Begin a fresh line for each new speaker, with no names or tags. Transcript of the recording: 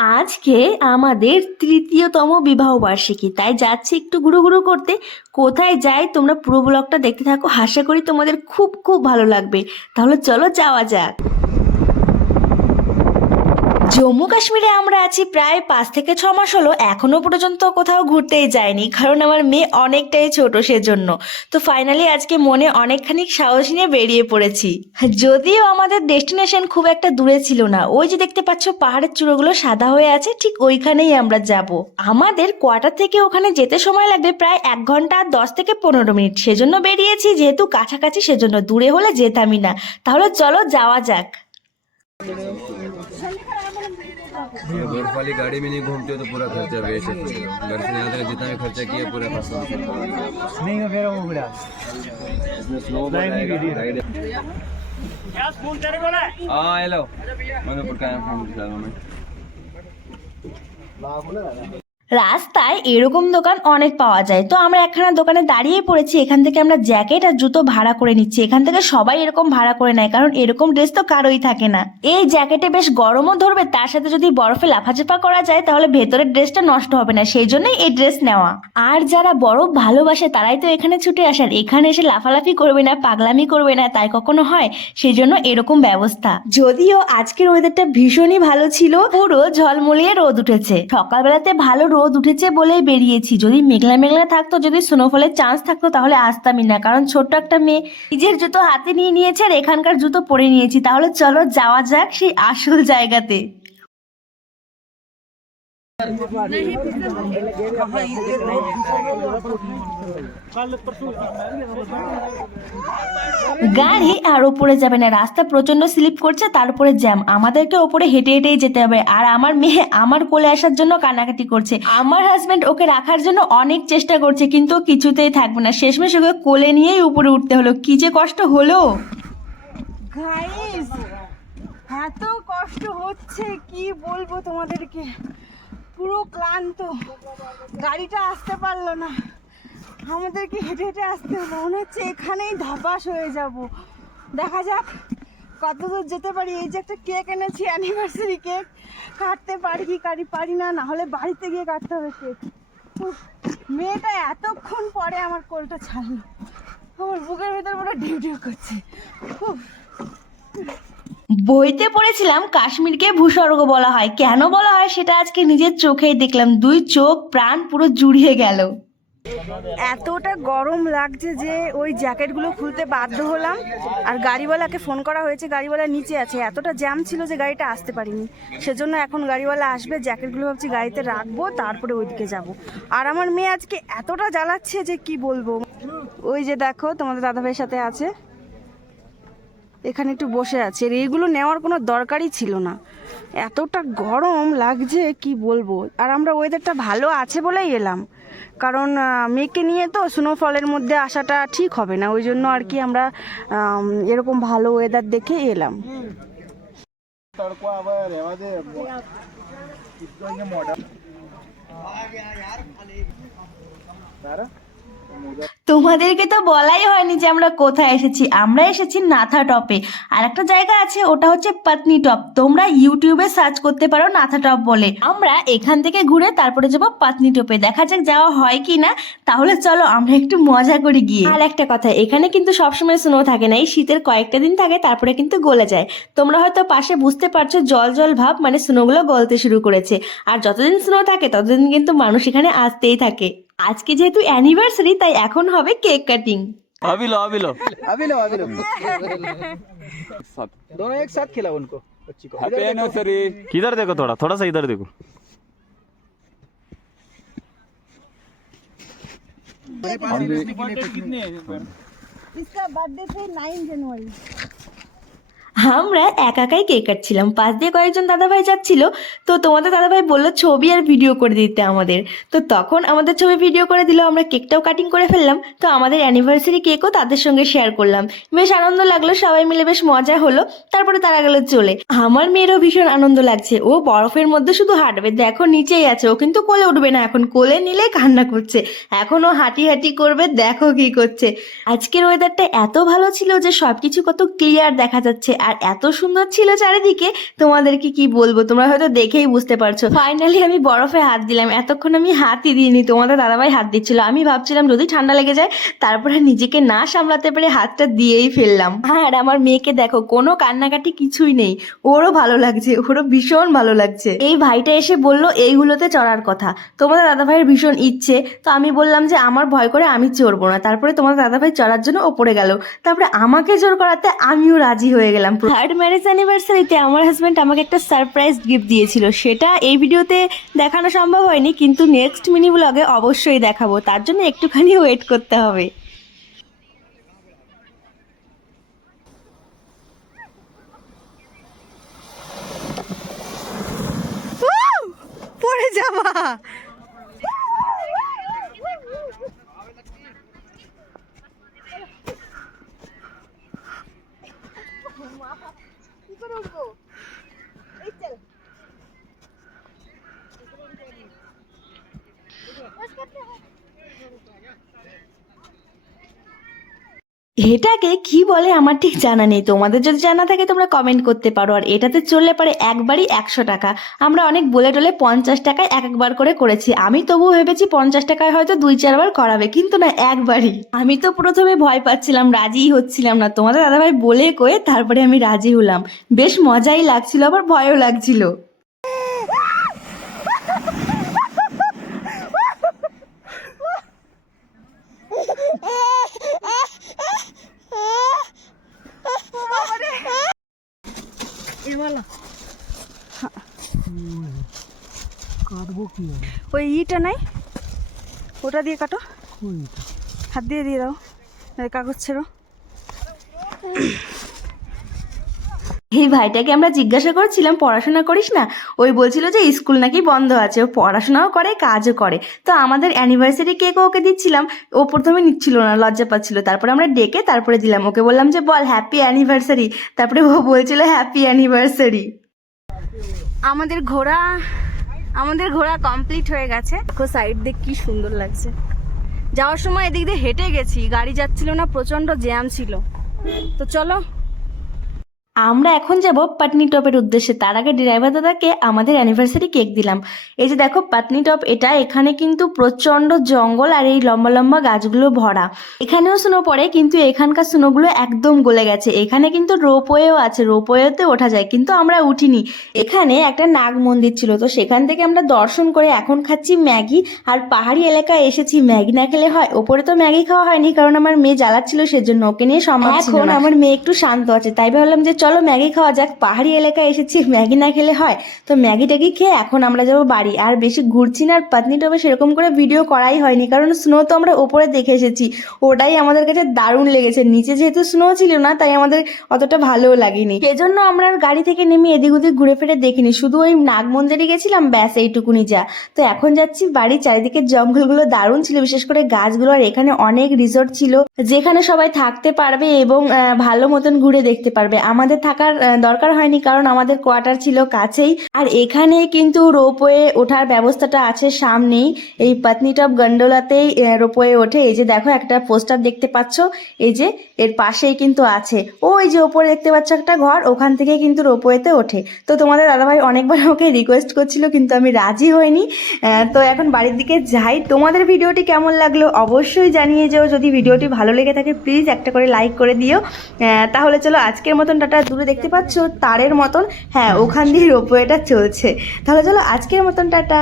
আজকে আমাদের তৃতীয়তম বিবাহ বার্ষিকী, তাই যাচ্ছি একটু ঘুরু ঘুরু করতে। কোথায় যাই তোমরা পুরো ব্লগটা দেখতে থাকো, আশা করি তোমাদের খুব খুব ভালো লাগবে। তাহলে চলো যাওয়া যাক। জম্মু কাশ্মীরে আমরা আছি প্রায় পাঁচ থেকে ছ মাস হলো, এখনও পর্যন্ত কোথাও ঘুরতেই যায়নি কারণ আমার মেয়ে অনেকটাই ছোট সেজন্য। তো ফাইনালি আজকে মনে অনেকখানি সাহস নিয়ে বেরিয়ে পড়েছি। যদিও আমাদের ডেস্টিনেশন খুব একটা দূরে ছিল না, ওই যে দেখতে পাচ্ছ পাহাড়ের চূড়োগুলো সাদা হয়ে আছে, ঠিক ওইখানেই আমরা যাব। আমাদের কোয়ার্টার থেকে ওখানে যেতে সময় লাগবে প্রায় এক ঘণ্টা দশ থেকে পনেরো মিনিট, সেজন্য বেরিয়েছি, যেহেতু কাছাকাছি সেজন্য দূরে হলে যেতামই না। তাহলে চলো যাওয়া যাক।
बर्फ़ वाली गाड़ी में नहीं घूमते हो तो पूरा खर्चा वेस्ट है घर से यहाँ तक जितना भी खर्चा किया पूरा खर्चा
नहीं मैं मेरा वो बुरा
इसमें स्लो राइड हाँ हेलो मैंने पटकाया फ़ोन किया मैं।
রাস্তায় এরকম দোকান অনেক পাওয়া যায়। তো আমরা একখানা দোকানে দাঁড়িয়ে পড়েছি, এখান থেকে আমরা জ্যাকেট আর জুতো ভাড়া করে নিচ্ছি। এখান থেকে সবাই এরকম ভাড়া করে নেয়, কারণ এরকম ড্রেস তো কারোই থাকে না। এই জ্যাকেটে বেশ গরমও ধরবে, তার সাথে যদি বরফে লাফাচাপা করা যায়, তাহলে ভেতরের ড্রেসটা নষ্ট হবে না। সেই জন্যই এই ড্রেস নেওয়া। আর যারা বরফ ভালোবাসে, তারাই তো এখানে ছুটে আসার। এখানে এসে লাফালাফি করবে না, পাগলামি করবে না, তাই কখনো হয়? সেই জন্য এরকম ব্যবস্থা। যদিও আজকের ওয়েদারটা ভীষণই ভালো ছিল, পুরো ঝলমলিয়ে রোদ উঠেছে। সকালবেলাতে ভালো রোদ উঠেছে বলেই বেরিয়েছি। যদি মেঘলা মেঘলা থাকতো, যদি স্নোফলের চান্স থাকতো, তাহলে আসতামই না। কারণ ছোট্ট একটা মেয়ে নিজের জুতো হাতে নিয়ে নিয়েছে আর এখানকার জুতো পরে নিয়েছি। তাহলে চলো যাওয়া যাক সেই আসল জায়গাতে। গাড়ি আর ওপরে যাবে না, রাস্তা প্রচণ্ড স্লিপ করছে তারপরে জ্যাম। আমাদেরকে ওপরে হেঁটে হেঁটেই যেতে হবে। আর আমার মেয়ে আমার কোলে আসার জন্য কানাকাটি করছে। আমার হাজবেন্ড ওকে রাখার জন্য অনেক চেষ্টা করছে, কিন্তু কিছুতেই থাকবে না। শেষমেশ ওকে কোলে নিয়েই উপরে উঠতে হলো। কি যে কষ্ট হলো।
এত কষ্ট হচ্ছে, কি বলব তোমাদেরকে? পুরো ক্লান্ত। গাড়িটা আসতে পারল না। আমাদেরকে হেঁটে হেঁটে আসতে হলো। মনে হচ্ছে এখানেই ধপাস হয়ে যাব। দেখা যাক কত দূর যেতে পারি। এই যে একটা কেক এনেছি অ্যানিভার্সারি কেক। কাটতে পারি কি কারি পারি না। না হলে বাড়িতে গিয়ে কাটতে হবে কেক। মেয়েটা এতক্ষণ পরে আমার কোলটা ছাড়লো। আমার বুকের ভেতর পুরো ডিউ ডিউ করছে। উফ।
বইতে পড়েছিলাম কাশ্মীরকে ভূস্বর্গ বলা হয়। কেন বলা হয় সেটা আজকে নিজের চোখেই দেখলাম। দুই চোখ, প্রাণ পুরো জুড়িয়ে গেল।
এতটা গরম লাগছে যে ওই জ্যাকেটগুলো খুলতে বাধ্য হলাম। আর গাড়িওয়ালাকে ফোন করা হয়েছে, গাড়িওয়ালা নিচে আছে। এতটা জ্যাম ছিল যে গাড়িটা আসতে পারিনি। সেজন্য এখন গাড়িওয়ালা আসবে, জ্যাকেটগুলো ভাবছি গাড়িতে রাখব, তারপরে ওইদিকে যাব। আর আমার মেয়ে আজকে এতটা জ্বালাচ্ছে যে কি বলব? ওই যে দেখো, তোমাদের দাদাভাইয়ের সাথে আছে। এখানে একটু বসে আছে। আর এইগুলো নেওয়ার কোনো দরকারই ছিল না। এতটা গরম লাগছে, কি বলব? আর আমরা ওয়েদারটা ভালো আছে বলেই এলাম। কারণ মেয়েকে নিয়ে তো স্নোফলের মধ্যে আসাটা ঠিক হবে না। ওই জন্য আর কি আমরা এরকম ভালো ওয়েদার দেখে এলাম।
তোমাদেরকে তো বলাই হয়নি যে আমরা কোথায় এসেছি। আমরা এসেছি নাথা টপে আর একটা জায়গা আছে, ওটা হচ্ছে পাতনি টপ। তোমরা ইউটিউবে সার্চ করতে পারো নাথা টপ বলে। আমরা এখান থেকে ঘুরে তারপরে যাব পাতনি টপে দেখা যাক যাওয়া হয় কি না তাহলে চলো আমরা একটু মজা করে গিয়ে। আর একটা কথা, এখানে কিন্তু সবসময় স্নো থাকে না। এই শীতের কয়েকটা দিন থাকে, তারপরে কিন্তু গলে যায়। তোমরা হয়তো পাশে বুঝতে পারছ, জল জল ভাব মানে স্নোগুলো গলতে শুরু করেছে। আর যতদিন স্নো থাকে, ততদিন কিন্তু মানুষ এখানে আসতেই থাকে। আজকে যেহেতু অ্যানিভার্সারি তাই এখন হবে কেক কাটিং
अभी लो अभी लो
अभी लो अभी लो दोनों एक साथ खिलाओ उनको बच्ची को
हैप्पी एनिवर्सरी
किधर देखो थोड़ा थोड़ा सा इधर देखो
इसका बर्थडे थे नाइन जनवरी
আমরা একাকাই কেক কাটছিলাম। পাশ দিয়ে কয়েকজন দাদাভাই যাচ্ছিল, তো তোমাদের দাদাভাই বলল, ছবি আর ভিডিও করে দিতে আমাদের। তো তখন আমাদের ছবি ভিডিও করে দিল, আমরা কেকটাও কাটিং করে ফেললাম। তো আমাদের অ্যানিভার্সারি কেকও তাদের সঙ্গে শেয়ার করলাম। বেশ আনন্দ লাগল, সবাই মিলে বেশ মজা হলো, তারপরে তারা গেল চলে। আমার মেয়েরও ভীষণ আনন্দ লাগছে। ও বরফের মধ্যে শুধু হাঁটবে, দেখো নিচেই আছে, ও কিন্তু কোলে উঠবে না, এখন কোলে নিলে কান্না করছে। এখন ও হাঁটি হাঁটি করবে, দেখো কি করছে। আজকের ওয়েদারটা এত ভালো ছিল যে সবকিছু কত ক্লিয়ার দেখা যাচ্ছে। আর আর এত সুন্দর ছিল চারিদিকে, তোমাদেরকে কি বলব? তোমরা হয়তো দেখেই বুঝতে পারছ। ফাইনালি আমি বরফে হাত দিলাম। এতক্ষণ আমি হাতই দিইনি। তোমাদের দাদাভাই হাত দিচ্ছিল। আমি ভাবছিলাম যদি ঠান্ডা লেগে যায়, তারপরে নিজেকে না সামলাতে পেরে হাতটা দিয়েই ফেললাম। আর আমার মেয়েকে দেখো, কোনো কান্নাকাটি কিছুই নেই। ওরও ভালো লাগছে। ওরও ভীষণ ভালো লাগছে। এই ভাইটা এসে বলল, এইগুলোতে চড়ার কথা। তোমাদের দাদাভাইয়ের ভীষণ ইচ্ছে। তো আমি বললাম যে, আমার ভয় করে আমি চড়বো না। তারপরে তোমাদের দাদাভাই চড়ার জন্য ওপরে গেল। তারপরে আমাকে জোর করাতে আমিও রাজি হয়ে গেলাম। থার্ড ম্যারেজ অ্যানিভার্সারিতে আমার হাজব্যান্ড আমাকে একটা সারপ্রাইজ গিফট দিয়েছিল। সেটা এই ভিডিওতে দেখানো সম্ভব হয়নি, কিন্তু নেক্সট মিনি ব্লগে অবশ্যই দেখাবো। তার জন্য একটুখানি ওয়েট করতে হবে।
পড়ে যাবা মা কি করে উঠবো এই চল করতে হয়
এটাকে কি বলে আমার ঠিক জানা নেই। তোমাদের যদি জানা থাকে তোমরা কমেন্ট করতে পারো। আর এটাতে চললে পারে একবারই একশো টাকা। আমরা অনেক বলে টলে পঞ্চাশ টাকায় এক একবার করে করেছি। আমি তবুও ভেবেছি পঞ্চাশ টাকায় হয়তো দুই চারবার করাবে, কিন্তু না, একবারই। আমি তো প্রথমে ভয় পাচ্ছিলাম, রাজিই হচ্ছিলাম না। তোমাদের দাদাভাই বলে কয়ে তারপরে আমি রাজি হলাম। বেশ মজাই লাগছিল, আবার ভয়ও লাগছিল।
ওই ইটা নাই? ওটা দিয়ে কাটো। হাত দিয়ে দিয়ে দাও। কাগজ ছেড়ো।
এই ভাইটাকে আমরা জিজ্ঞাসা করছিলাম পড়াশোনা করিস না? ওই বলছিল যে স্কুল নাকি বন্ধ আছে ও পড়াশোনাও করে কাজও করে। তো আমাদের অ্যানিভার্সারি কেক ওকে দিচ্ছিলাম। ও প্রথমে নিচ্ছিল না লজ্জা পাচ্ছিল। তারপরে আমরা ডেকে তারপরে দিলাম। ওকে বললাম যে বল হ্যাপি অ্যানিভার্সারি তারপরে ও বলছিল হ্যাপি অ্যানিভার্সারি
আমাদের ঘোরা আমাদের ঘোরা কমপ্লিট হয়ে গেছে। দেখো সাইড দেখ কি সুন্দর লাগছে। যাওয়ার সময় এদিক দিয়ে হেঁটে গেছি, গাড়ি যাচ্ছিল না প্রচণ্ড জ্যাম ছিল। তো চলো
আমরা এখন যাব পাটনি টপের উদ্দেশ্যে। তার আগে ড্রাইভার দাদাকে আমাদের অ্যানিভার্সারি কেক দিলাম। এই যে দেখো পাটনি টপ এটা এখানে কিন্তু প্রচণ্ড জঙ্গল আর এই লম্বা লম্বা গাছগুলো ভরা। এখানেও স্নো পড়ে কিন্তু এখানকার স্নোগুলো একদম গলে গেছে। এখানে কিন্তু রোপওয়েও আছে রোপওয়েতে ওঠা যায় কিন্তু আমরা উঠিনি। এখানে একটা নাগ মন্দির ছিল তো সেখান থেকে আমরা দর্শন করে এখন খাচ্ছি ম্যাগি আর পাহাড়ি এলাকায় এসেছি ম্যাগি। না খেলে হয় ওপরে তো ম্যাগি খাওয়া হয়নি কারণ আমার মেয়ে জ্বালাচ্ছিল সেজন্য ওকে নিয়ে সমাজ এখন আমার মেয়ে একটু শান্ত আছে তাই ভাবলাম যে চলো ম্যাগি খাওয়া যাক। পাহাড়ি এলাকায় এসেছি, ম্যাগি না খেলে হয়। তো ম্যাগি ট্যাগি খেয়ে এখন আমরা যাব বাড়ি। আর বেশি ঘুরছি না, আর পাতনি টবে সেরকম করে ভিডিও করাই হয়নি। কারণ স্নো তো আমরা ওপরে দেখে এসেছি। ওটাই আমাদের কাছে দারুণ লেগেছে। নিচে যেহেতু স্নো ছিল না, তাই আমাদের অতটা ভালোও লাগেনি। সেজন্য আমরা গাড়ি থেকে নেমে এদিক ওদিক ঘুরে ফিরে দেখিনি। শুধু ওই নাগ মন্দিরে গেছিলাম, ব্যাস এইটুকুনি যা। তো এখন যাচ্ছি বাড়ি। চারিদিকে জঙ্গলগুলো দারুণ ছিল, বিশেষ করে গাছগুলো। আর এখানে অনেক রিসোর্ট ছিল, যেখানে সবাই থাকতে পারবে এবং ভালো মতন ঘুরে দেখতে পারবে। আমাদের থাকার দরকার হয়নি কারণ আমাদের কোয়ার্টার ছিল কাছেই। আর এখানে কিন্তু রোপওয়ে ওঠার ব্যবস্থাটা আছে সামনেই। এই পাতনিটপ গন্ডোলাতেই রোপওয়ে ওঠে। এই যে দেখো একটা পোস্টার দেখতে পাচ্ছ? এই যে এর পাশেই কিন্তু আছে। ওই যে ওপরে দেখতে পাচ্ছ একটা ঘর, ওখান থেকে কিন্তু রোপওয়েতে ওঠে। তো তোমাদের দাদাভাই অনেকবার আমাকে রিকোয়েস্ট করছিল, কিন্তু আমি রাজি হইনি। তো এখন বাড়ির দিকে যাই। তোমাদের ভিডিওটি কেমন লাগল অবশ্যই জানিয়ে যাও। যদি ভিডিওটি ভালো লেগে থাকে প্লিজ একটা করে লাইক করে দিও। তাহলে চলো আজকের মতন, টাটা। দূরে দেখতে পাচ্ছ তারের মতন। হ্যাঁ ওখান দিয়ে রোপওয়েটা চলছে। তাহলে চলো আজকের মতন টাটা।